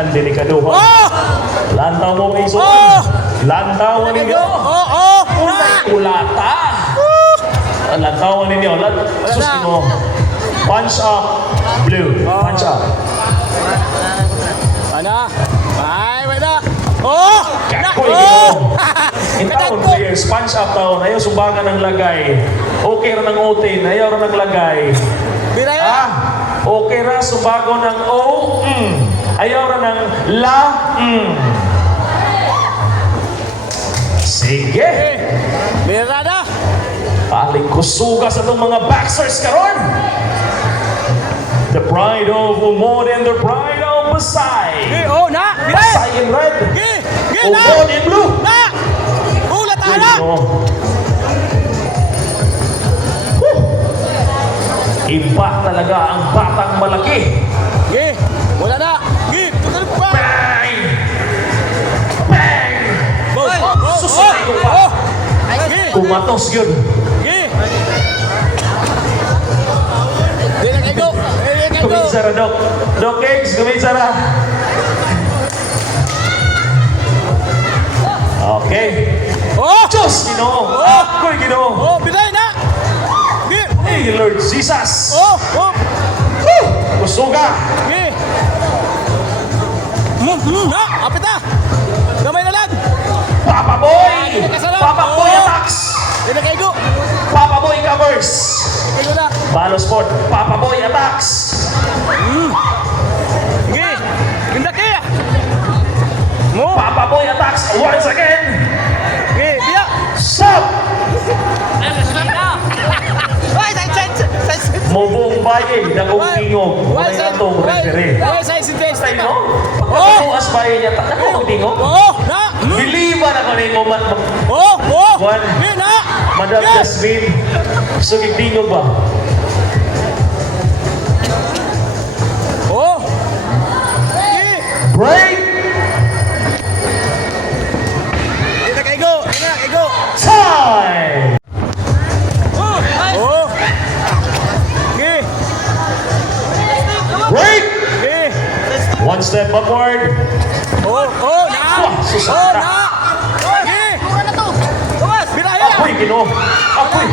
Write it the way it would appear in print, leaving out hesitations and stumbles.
Sinan Delikaduha. Lantaw mo kay Son. Lantaw ninyo. Unay kulata. Lantaw ninyo. Sus mo. Punch up. Blue. Punch up. Ano? Ay, wait na. Kakoy mo. Intawon players. Punch up taon. Ayaw sumbangan ng lagay. Okay ra ng otin. Ayaw ra ng lagay. Okay ra sumbago ng O. Ayaw ra ng la. Sige. Bira na. Aling kusuga sa itong mga boxers karon. The pride of Umod and the pride of Pasay. Na. Pasay in red. Umod in blue. Na. Ulat ala. Iba talaga ang batang malaki. Wala na. Tutal pa. Bang! Bang! Susunod ko pa. Kumatos yun. Guminsara, Dok. Dok Kings, guminsara. Okay. Diyos, Ginoo. Ako'y Ginoo. Biday na. Hey, Lord Jesus. Kusuga. Apit na. Gamay na lang. Papa Boy. Papa Boy attacks. Papa Boy covers. Balo Sport. Papa Boy attacks. Ganda kaya. Papa Boy attacks once again. Biya. Stop. Mobong baye, dagong tingog. Wala na itong referee. Tay no? Pagkatuas baye niya, dagong tingog. Biliban ako na yung Juan, Madam Jasmine. Sugig tingog ba? Break! Time! Break! One step backward. Susanta. Apoy, Ginoo. Apoy.